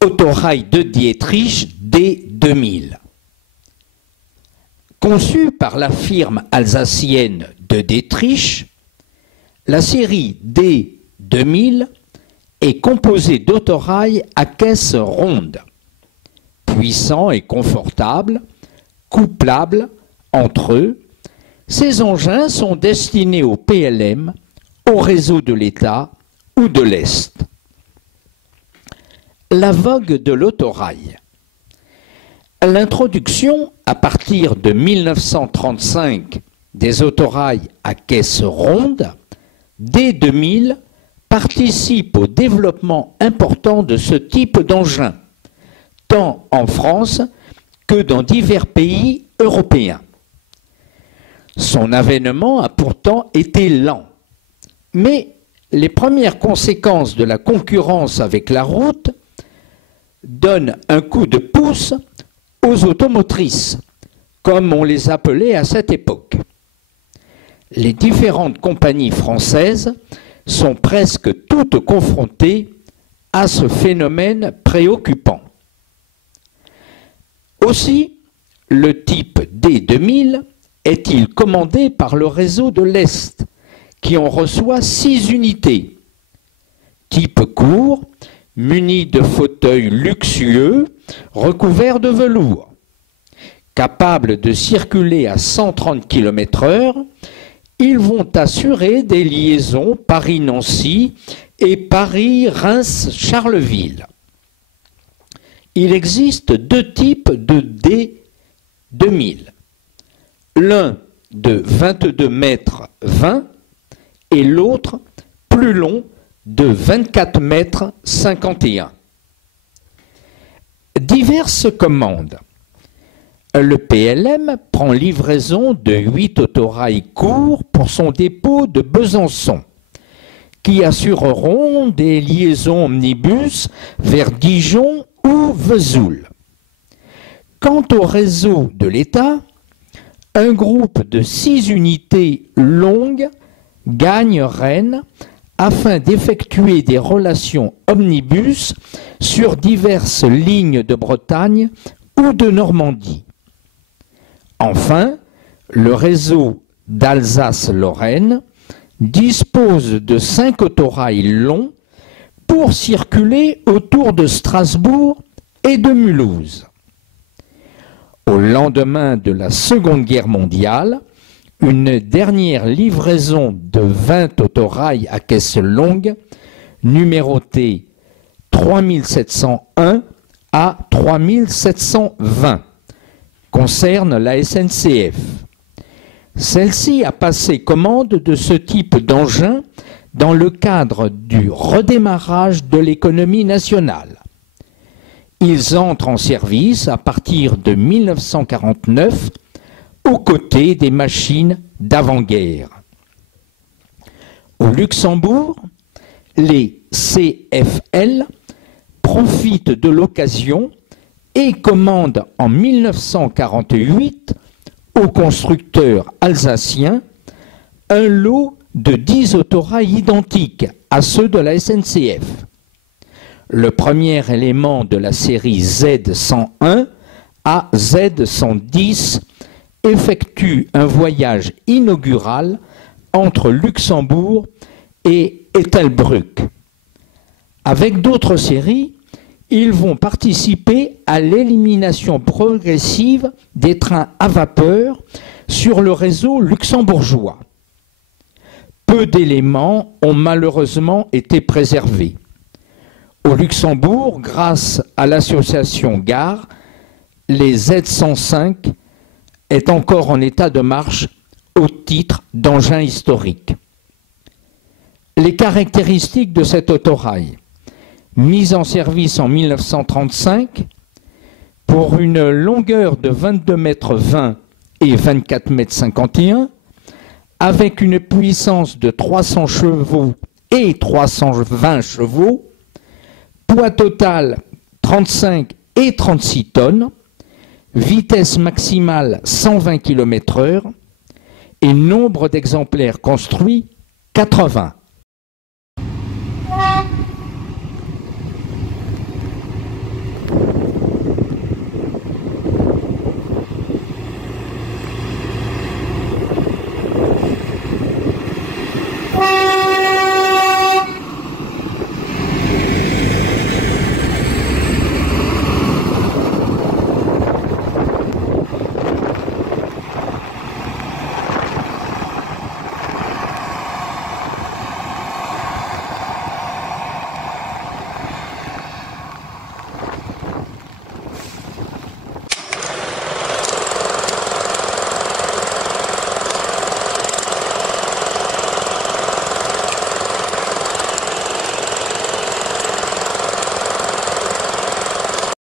Autorail de Dietrich D2000. Conçue par la firme alsacienne de Dietrich, la série D2000 est composée d'autorails à caisse ronde, puissants et confortables, couplables entre eux. Ces engins sont destinés au PLM, au réseau de l'État ou de l'Est. La vogue de l'autorail. L'introduction, à partir de 1935, des autorails à caisse ronde, D2000 participe au développement important de ce type d'engin, tant en France que dans divers pays européens. Son avènement a pourtant été lent, mais les premières conséquences de la concurrence avec la route donnent un coup de pouce aux automotrices, comme on les appelait à cette époque. Les différentes compagnies françaises sont presque toutes confrontées à ce phénomène préoccupant. Aussi, le type D2000 est-il commandé par le réseau de l'Est, qui en reçoit 6 unités, type court, munis de fauteuils luxueux recouverts de velours. Capables de circuler à 130 km/h, ils vont assurer des liaisons Paris-Nancy et Paris-Reims-Charleville. Il existe 2 types de D2000. L'un de 22 mètres 20 et l'autre plus long de 24 mètres 51. Diverses commandes. Le PLM prend livraison de 8 autorails courts pour son dépôt de Besançon, qui assureront des liaisons omnibus vers Dijon ou Vesoul. Quant au réseau de l'État, un groupe de 6 unités longues gagne Rennes afin d'effectuer des relations omnibus sur diverses lignes de Bretagne ou de Normandie. Enfin, le réseau d'Alsace-Lorraine dispose de 5 autorails longs pour circuler autour de Strasbourg et de Mulhouse. Au lendemain de la Seconde Guerre mondiale, une dernière livraison de 20 autorails à caisse longue, numérotés 3701 à 3720, concerne la SNCF. Celle-ci a passé commande de ce type d'engin dans le cadre du redémarrage de l'économie nationale. Ils entrent en service à partir de 1949 aux côtés des machines d'avant-guerre. Au Luxembourg, les CFL profitent de l'occasion et commandent en 1948 au constructeur alsacien un lot de 10 autorails identiques à ceux de la SNCF. Le premier élément de la série Z101 à Z110 effectue un voyage inaugural entre Luxembourg et Ettelbruck. Avec d'autres séries, ils vont participer à l'élimination progressive des trains à vapeur sur le réseau luxembourgeois. Peu d'éléments ont malheureusement été préservés. Au Luxembourg, grâce à l'association Gare, les Z105 est encore en état de marche au titre d'engin historique. Les caractéristiques de cet autorail. Mise en service en 1935, pour une longueur de 22,20 m et 24,51 m, avec une puissance de 300 chevaux et 320 chevaux, poids total 35 et 36 tonnes, vitesse maximale 120 km/h et nombre d'exemplaires construits 80.